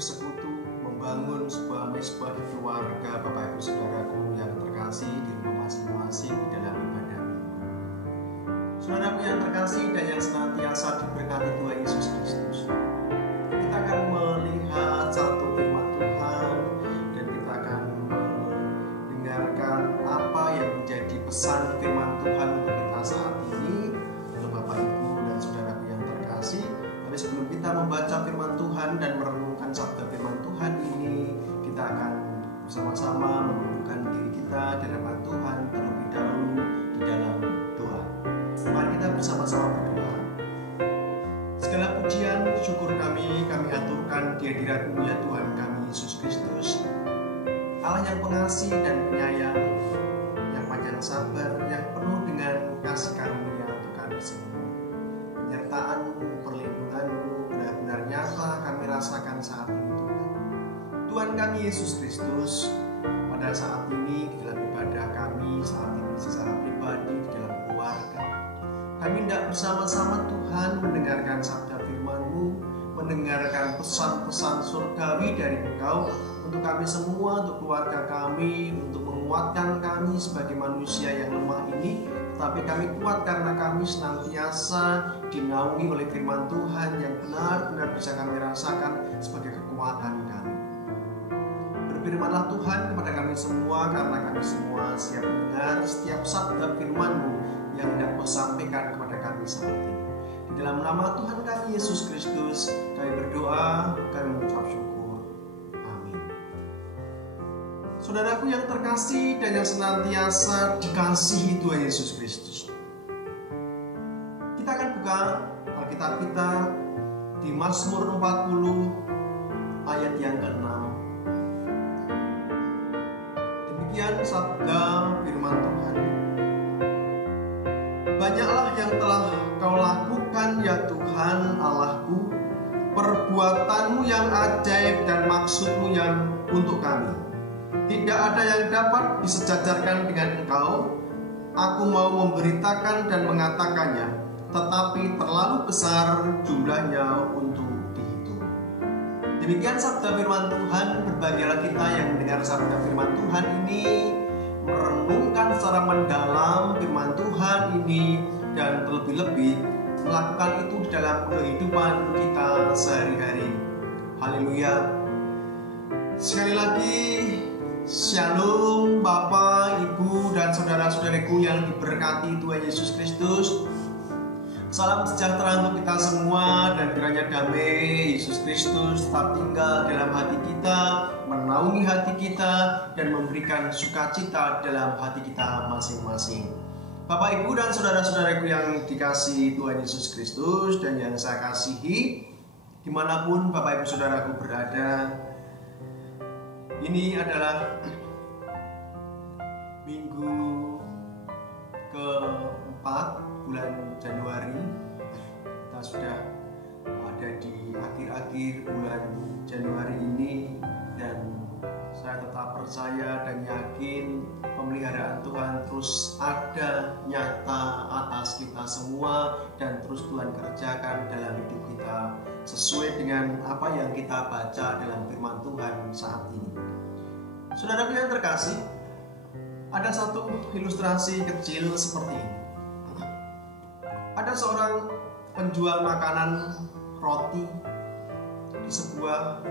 bersekutu, membangun sebuah mesbah di keluarga Bapak Ibu Saudaraku yang terkasih di rumah masing-masing di dalam ibadah minggu. Saudaraku yang terkasih dan yang senantiasa diberkati Tuhan Yesus Kristus, kita akan melihat satu firman Tuhan dan kita akan mendengarkan apa yang menjadi pesan firman Tuhan untuk kita saat ini untuk Bapak Ibu dan saudaraku yang terkasih. Tapi sebelum kita membaca firman Tuhan dan merenungkan sabda firman Tuhan ini, kita akan bersama-sama menundukkan diri kita di hadapan Tuhan terlebih dahulu di dalam doa. Mari kita bersama-sama berdoa. Segala pujian, syukur kami aturkan di hadirat-Mu ya Tuhan kami Yesus Kristus, Allah yang pengasih dan penyayang, yang panjang sabar, yang penuh dengan kasih karunia untuk kami semua. Penyertaan-Mu, perlindungan-Mu benar-benar nyata kami rasakan saat ini Tuhan. Tuhan kami Yesus Kristus, pada saat ini di dalam ibadah kami, saat ini secara pribadi di dalam keluarga, kami hendak bersama-sama Tuhan mendengarkan sabda firman-Mu, mendengarkan pesan-pesan surgawi dari Engkau untuk kami semua, untuk keluarga kami, untuk menguatkan kami sebagai manusia yang lemah ini. Tetapi kami kuat karena kami senantiasa dinaungi oleh firman Tuhan yang benar-benar bisa kami rasakan sebagai kekuatan kami. Berfirmanlah Tuhan kepada kami semua, karena kami semua siap mendengar setiap sabda firman-Mu yang hendak Kau sampaikan kepada kami saat ini. Di dalam nama Tuhan kami Yesus Kristus, kami berdoa, kami mengucap syukur. Amin. Saudaraku yang terkasih dan yang senantiasa dikasihi Tuhan Yesus Kristus, kita akan buka Alkitab kita di Mazmur 40 ayat yang ke-6. Demikian sabda firman Tuhan. Banyaklah yang telah Kau lakukan ya Tuhan Allahku, perbuatan-Mu yang ajaib dan maksud-Mu yang untuk kami. Tidak ada yang dapat disejajarkan dengan Engkau. Aku mau memberitakan dan mengatakannya, tetapi terlalu besar jumlahnya untuk dihitung. Demikian sabda firman Tuhan. Berbahagialah kita yang mendengar sabda firman Tuhan ini, merenungkan secara mendalam firman Tuhan ini, dan terlebih-lebih melakukan itu di dalam kehidupan kita sehari-hari. Haleluya. Sekali lagi, Shalom Bapak, Ibu, dan saudara-saudariku yang diberkati Tuhan Yesus Kristus. Salam sejahtera untuk kita semua, dan kiranya damai Yesus Kristus tetap tinggal dalam hati kita, menaungi hati kita, dan memberikan sukacita dalam hati kita masing-masing. Bapak, Ibu, dan saudara-saudaraku yang dikasihi Tuhan Yesus Kristus dan yang saya kasihi, dimanapun Bapak, Ibu, saudaraku berada, ini adalah minggu keempat bulan Januari. Kita sudah ada di akhir-akhir bulan Januari ini, dan saya tetap percaya dan yakin pemeliharaan Tuhan terus ada nyata atas kita semua, dan terus Tuhan kerjakan dalam hidup kita sesuai dengan apa yang kita baca dalam firman Tuhan saat ini. Saudara yang terkasih, ada satu ilustrasi kecil seperti ini. Ada seorang penjual makanan roti di sebuah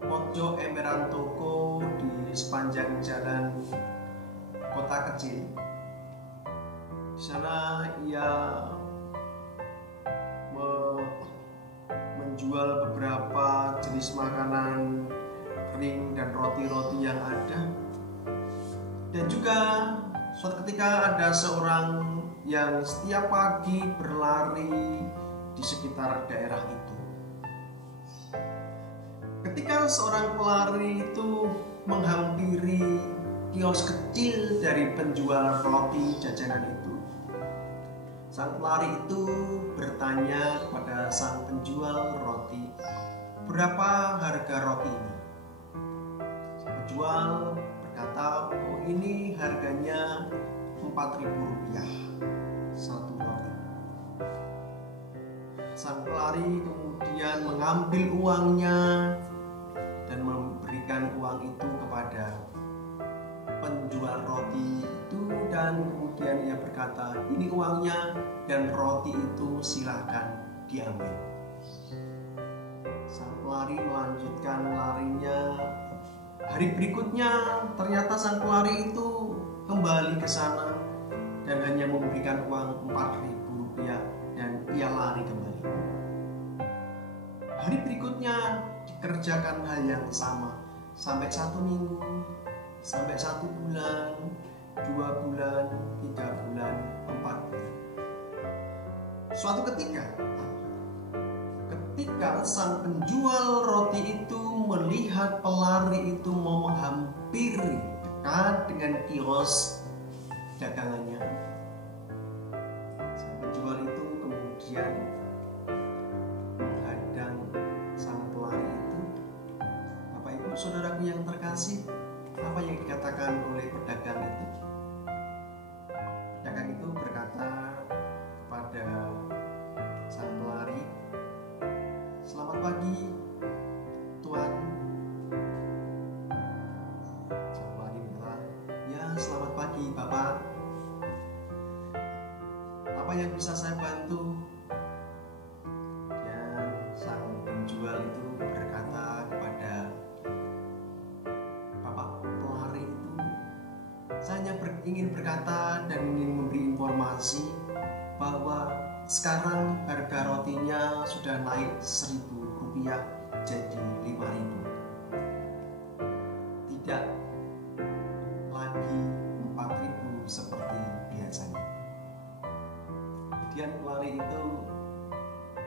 pojok emperan toko di sepanjang jalan kota kecil. Di sana ia menjual beberapa jenis makanan kering dan roti-roti yang ada. Dan juga suatu ketika ada seorang yang setiap pagi berlari di sekitar daerah itu. Ketika seorang pelari itu menghampiri kios kecil dari penjual roti jajanan itu, sang pelari itu bertanya kepada sang penjual roti, "Berapa harga roti ini?" Sang penjual berkata, "Oh, ini harganya Rp4.000 satu roti." Sang pelari kemudian mengambil uangnya, dan memberikan uang itu kepada penjual roti itu, dan kemudian ia berkata, ini uangnya dan roti itu silahkan diambil. Sang pelari melanjutkan larinya. Hari berikutnya ternyata sang pelari itu kembali ke sana dan hanya memberikan uang 4.000 rupiah dan ia lari kembali. Hari berikutnya dikerjakan hal yang sama sampai 1 minggu, sampai 1 bulan, 2 bulan, 3 bulan, 4 bulan. Suatu ketika sang penjual roti itu melihat pelari itu mau menghampiri dekat dengan kios dagangannya, sang penjual itu kemudian menghadang sang pelari itu. Bapak Ibu Saudaraku yang terkasih, apa yang dikatakan oleh pedagang itu? Pedagang itu berkata kepada sang pelari, "Selamat pagi, Tuan." Sang pelari berkata, "Ya, selamat pagi, Bapak. Apa yang bisa saya bantu?" Dan sang penjual itu berkata kepada Bapak pelari itu, "Saya hanya ingin berkata dan ingin memberi informasi bahwa sekarang harga rotinya sudah naik 1.000 rupiah jadi 5.000. Tidak lagi 4.000 seperti biasanya." Kemudian pelari itu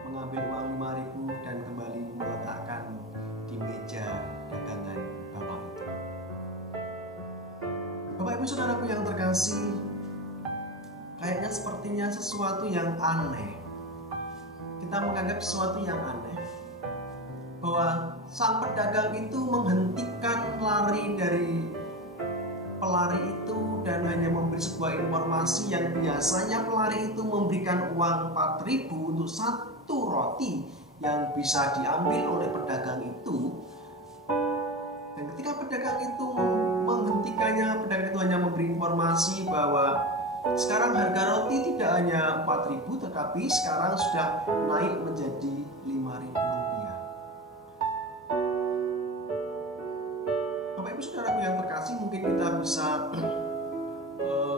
mengambil uang 5.000 dan kembali meletakkan di meja dagangan bapak itu. Bapak Ibu Saudaraku yang terkasih, kayaknya sepertinya sesuatu yang aneh. Kita menganggap sesuatu yang aneh bahwa sang pedagang itu menghentikan lari dari pelari itu dan hanya memberi sebuah informasi yang biasanya pelari itu memberikan uang 4.000 untuk 1 roti yang bisa diambil oleh pedagang itu. Dan ketika pedagang itu menghentikannya, pedagang itu hanya memberi informasi bahwa sekarang harga roti tidak hanya 4.000 tetapi sekarang sudah naik menjadi 5.000 rupiah. Bapak Ibu Saudaraku yang terkasih, mungkin kita bisa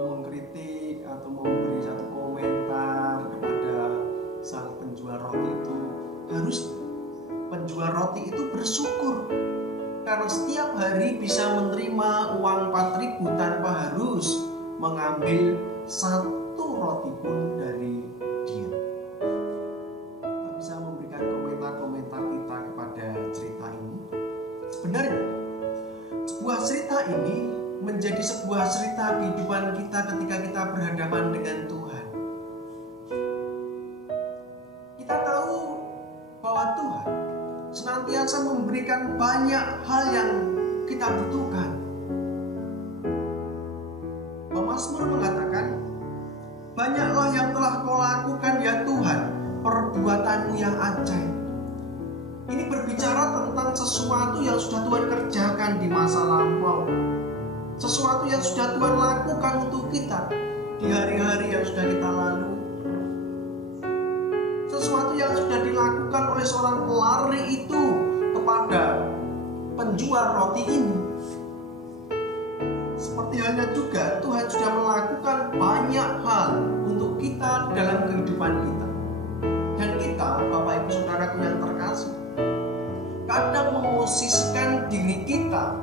mengkritik atau memberi satu komentar kepada sang penjual roti itu. Harus penjual roti itu bersyukur karena setiap hari bisa menerima uang 4.000 tanpa harus mengambil 1 roti pun dari dia. Kita bisa memberikan komentar-komentar kita kepada cerita ini. Sebenarnya sebuah cerita ini menjadi sebuah cerita kehidupan kita ketika kita berhadapan dengan Tuhan. Kita tahu bahwa Tuhan senantiasa memberikan banyak hal yang kita butuhkan. Mazmur mengatakan, "Banyaklah yang telah Kau lakukan ya Tuhan, perbuatanmu yang ajaib." Ini berbicara tentang sesuatu yang sudah Tuhan kerjakan di masa lampau, sesuatu yang sudah Tuhan lakukan untuk kita di hari-hari yang sudah kita lalu, sesuatu yang sudah dilakukan oleh seorang pelari itu kepada penjual roti ini. Seperti halnya juga Tuhan sudah melakukan banyak hal untuk kita dalam kehidupan kita. Dan kita, Bapak Ibu Saudaraku yang terkasih, kadang memosisikan diri kita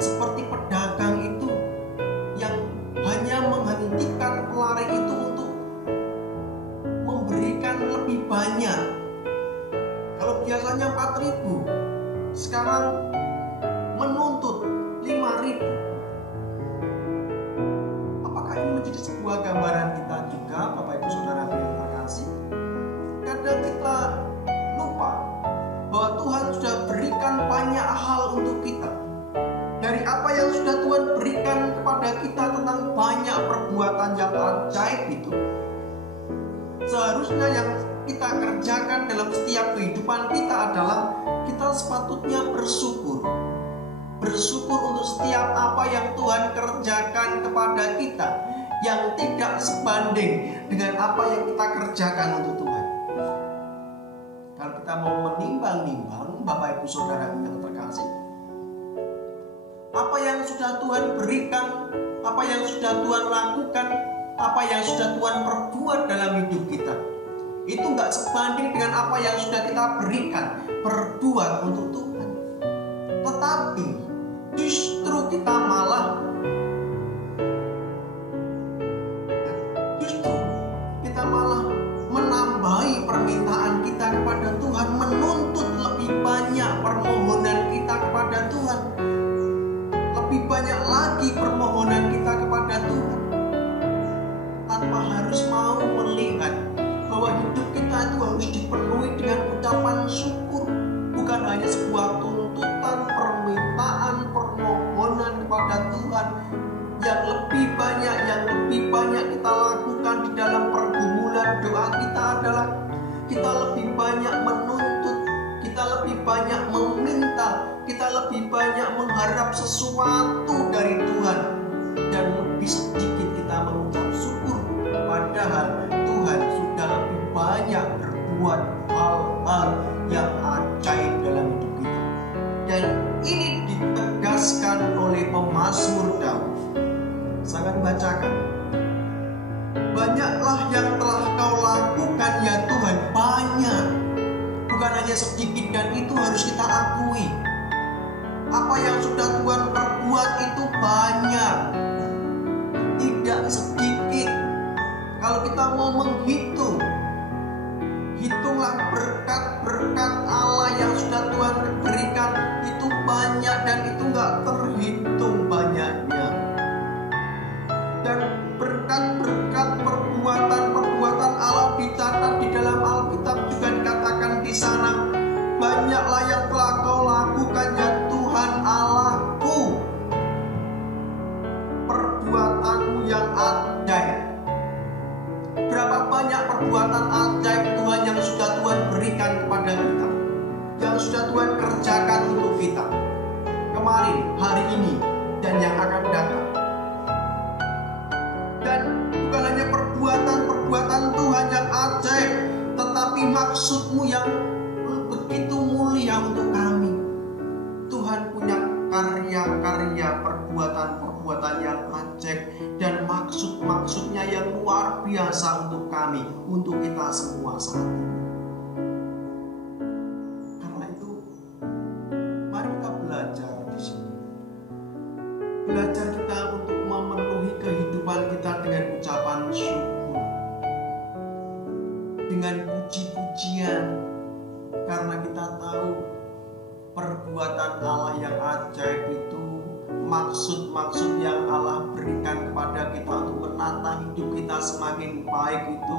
seperti pedagang itu yang hanya menghentikan pelari itu untuk memberikan lebih banyak. Kalau biasanya 4.000, sekarang menuntut 5.000. Ini menjadi sebuah gambaran kita juga, Bapak Ibu Saudara yang terkasih. Kadang kita lupa bahwa Tuhan sudah berikan banyak hal untuk kita. Dari apa yang sudah Tuhan berikan kepada kita tentang banyak perbuatan yang ajaib itu, seharusnya yang kita kerjakan dalam setiap kehidupan kita adalah kita sepatutnya bersyukur. Bersyukur untuk setiap apa yang Tuhan kerjakan kepada kita, yang tidak sebanding dengan apa yang kita kerjakan untuk Tuhan. Kalau kita mau menimbang-nimbang, Bapak Ibu Saudara yang terkasih, apa yang sudah Tuhan berikan, apa yang sudah Tuhan lakukan, apa yang sudah Tuhan perbuat dalam hidup kita, itu nggak sebanding dengan apa yang sudah kita berikan, perbuat untuk Tuhan. Tetapi justru kita malah menambahi permintaan kita kepada Tuhan, menuntut lebih banyak permohonan kita kepada Tuhan, lebih banyak lagi permohonan kita kepada Tuhan, tanpa harus mau melihat bahwa hidup kita itu harus dipenuhi dengan ucapan syukur, bukan hanya sebuah tuntutan, permintaan, permohonan kepada Tuhan. Yang lebih banyak kita lakukan di dalam pergumulan doa kita adalah kita lebih banyak menuntut, kita lebih banyak meminta, kita lebih banyak mengharap sesuatu dari Tuhan, dan lebih sedikit kita mengucap syukur. Padahal Tuhan sudah lebih banyak berbuat hal-hal yang ajaib dalam hidup kita. Dan ini ditegaskan oleh pemazmur Daud. Saya akan bacakan. Banyaklah yang telah Kau lakukan ya Tuhan, banyak, bukan hanya sedikit, dan itu harus kita akui. Apa yang sudah Tuhan perbuat itu banyak, tidak sedikit. Kalau kita mau menghitung, hitunglah berkat-berkat Allah yang sudah Tuhan berikan, itu banyak dan itu nggak terhitung banyaknya. Dan berkat-berkat perbuatan Allah dicatat di dalam Alkitab, juga dikatakan di sana, banyaklah yang telah Kau lakukan ya Tuhan Allahku, perbuatanmu yang ajaib. Berapa banyak perbuatan ajaib Tuhan yang sudah Tuhan berikan kepada kita, yang sudah Tuhan kerjakan untuk kita kemarin, hari ini, dan yang akan datang. Dan bukan hanya perbuatan Tuhan yang ajaib, tetapi maksud-Mu yang begitu mulia untuk kami. Tuhan punya karya-karya, perbuatan yang ajaib, dan maksud-maksudnya yang luar biasa untuk kami, untuk kita semua saat ini. Karena itu, mari kita belajar di sini. Belajar kita untuk memenuhi kehidupan kita dengan ucapan syukur, dengan puji-pujian, karena kita tahu perbuatan Allah yang ajaib itu, maksud-maksud yang Allah berikan kepada kita untuk menata hidup kita semakin baik itu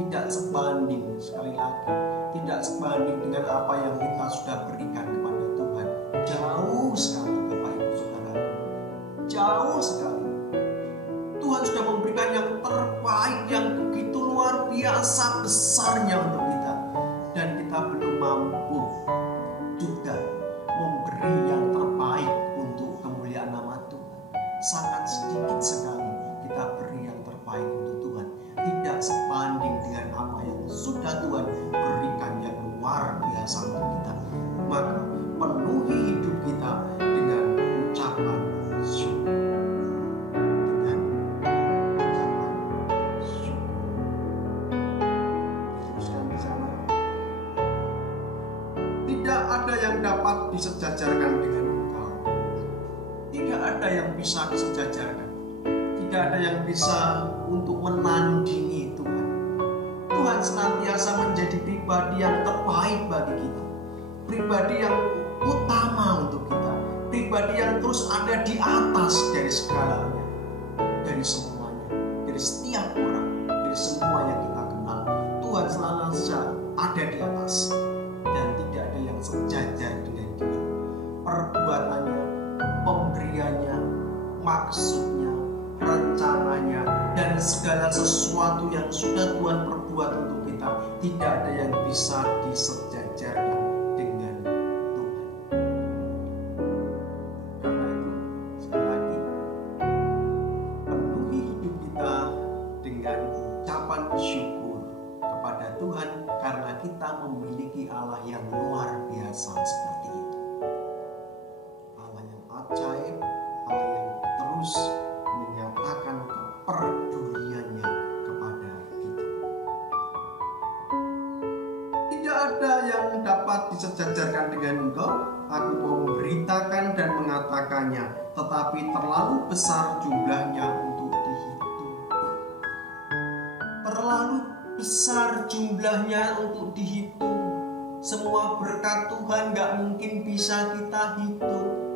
tidak sebanding, sekali lagi, tidak sebanding dengan apa yang kita sudah berikan kepada Tuhan. Jauh sekali, Bapak Ibu Saudara, jauh sekali. Tuhan sudah memberikan yang terbaik, yang begitu luar biasa besarnya untuk kita, dan kita belum mampu juga memberi yang terbaik untuk kemuliaan nama Tuhan. Sangat sedikit sekali kita beri yang terbaik untuk Tuhan, tidak sebanding dengan apa yang sudah Tuhan berikan yang luar biasa untuk kita. Maka penuhi hidup kita dengan ucapan syukur. Tidak ada yang dapat disejajarkan dengan Engkau. Tidak ada yang bisa disejajarkan. Tidak ada yang bisa untuk menandingi Tuhan. Tuhan senantiasa menjadi pribadi yang terbaik bagi kita, pribadi yang utama untuk kita, pribadi yang terus ada di atas dari segalanya, dari semuanya, dari setiap orang, dari semua yang kita kenal. Tuhan selalu ada di atas, dan tidak ada yang sejajar dengan Dia. Perbuatannya, pemberiannya, maksudnya, rencananya, dan segala sesuatu yang sudah Tuhan perbuat untuk kita, tidak ada yang bisa disejajarkan dengan dengan engkau, aku mau memberitakan dan mengatakannya, tetapi terlalu besar jumlahnya untuk dihitung. Terlalu besar jumlahnya untuk dihitung. Semua berkat Tuhan gak mungkin bisa kita hitung.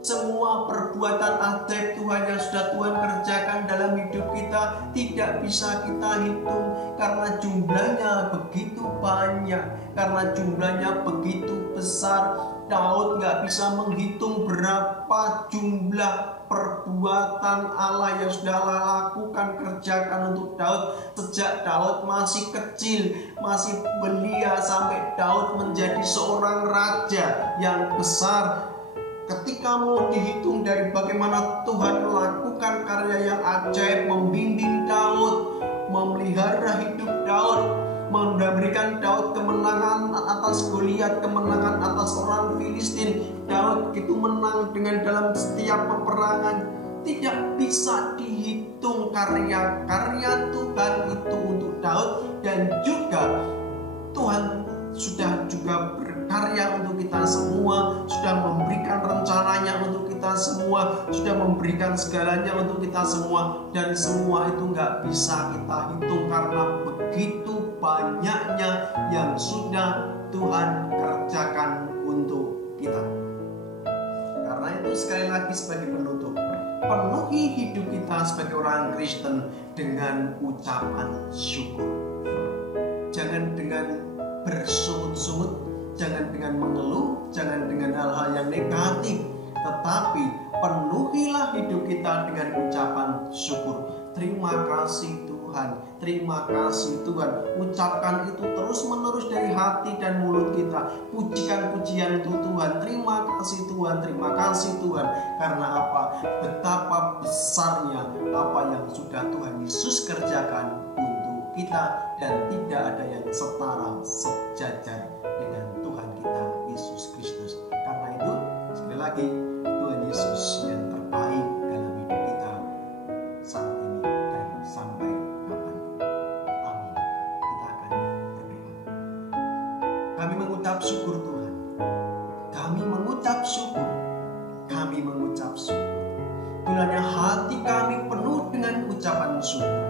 Semua perbuatan ajaib Tuhan yang sudah Tuhan kerjakan dalam hidup kita tidak bisa kita hitung, karena jumlahnya begitu banyak, karena jumlahnya begitu besar. Daud gak bisa menghitung berapa jumlah perbuatan Allah yang sudah Allah lakukan, kerjakan untuk Daud. Sejak Daud masih kecil, masih belia, sampai Daud menjadi seorang raja yang besar. Ketika mau dihitung dari bagaimana Tuhan melakukan karya yang ajaib, membimbing Daud, memelihara hidup Daud, memberikan Daud kemenangan atas Goliat, kemenangan atas orang Filistin. Daud itu menang dengan dalam setiap peperangan. Tidak bisa dihitung karya-karya Tuhan itu untuk Daud, dan juga Tuhan sudah juga berkarya untuk kita semua, sudah memberikan rencananya untuk kita semua, sudah memberikan segalanya untuk kita semua, dan semua itu nggak bisa kita hitung karena begitu banyaknya yang sudah Tuhan kerjakan untuk kita. Karena itu sekali lagi sebagai penutup, penuhi hidup kita sebagai orang Kristen dengan ucapan syukur. Jangan dengan bersungut-sungut, jangan dengan mengeluh, jangan dengan hal-hal yang negatif, tetapi penuhilah hidup kita dengan ucapan syukur. Terima kasih Tuhan, terima kasih Tuhan. Ucapkan itu terus-menerus dari hati dan mulut kita. Pujikan pujian untuk Tuhan. Terima kasih Tuhan, terima kasih Tuhan. Karena apa? Betapa besarnya apa yang sudah Tuhan Yesus kerjakan untuk kita, dan tidak ada yang setara sejajar dengan Tuhan kita Yesus Kristus. Karena itu sekali lagi, Tuhan Yesus yang terbaik dalam hidup kita saat ini dan sampai kapanpun. Amin. Kita akan berdoa. Kami mengucap syukur Tuhan. Kami mengucap syukur. Kami mengucap syukur. Kiranya hati kami penuh dengan ucapan syukur,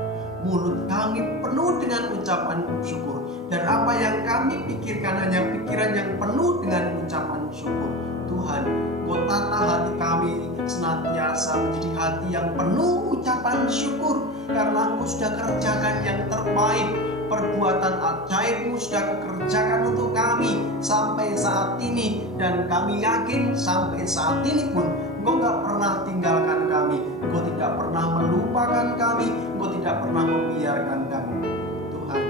mulut kami penuh dengan ucapan syukur, dan apa yang kami pikirkan hanya pikiran yang penuh dengan ucapan syukur. Tuhan, Kau tata hati kami senantiasa menjadi hati yang penuh ucapan syukur, karena Kau sudah kerjakan yang terbaik. Perbuatan ajaib-Mu sudah kerjakan untuk kami sampai saat ini, dan kami yakin sampai saat ini pun Engkau tidak pernah tinggalkan kami, Engkau tidak pernah melupakan kami, Engkau tidak pernah membiarkan kami. Tuhan,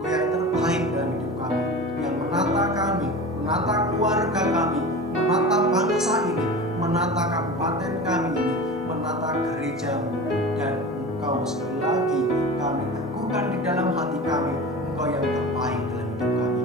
Engkau yang terbaik dalam hidup kami, yang menata kami, menata keluarga kami, menata bangsa ini, menata kabupaten kami ini, menata gereja-Mu. Dan Engkau sekali lagi kami teguhkan di dalam hati kami, Engkau yang terbaik dalam hidup kami.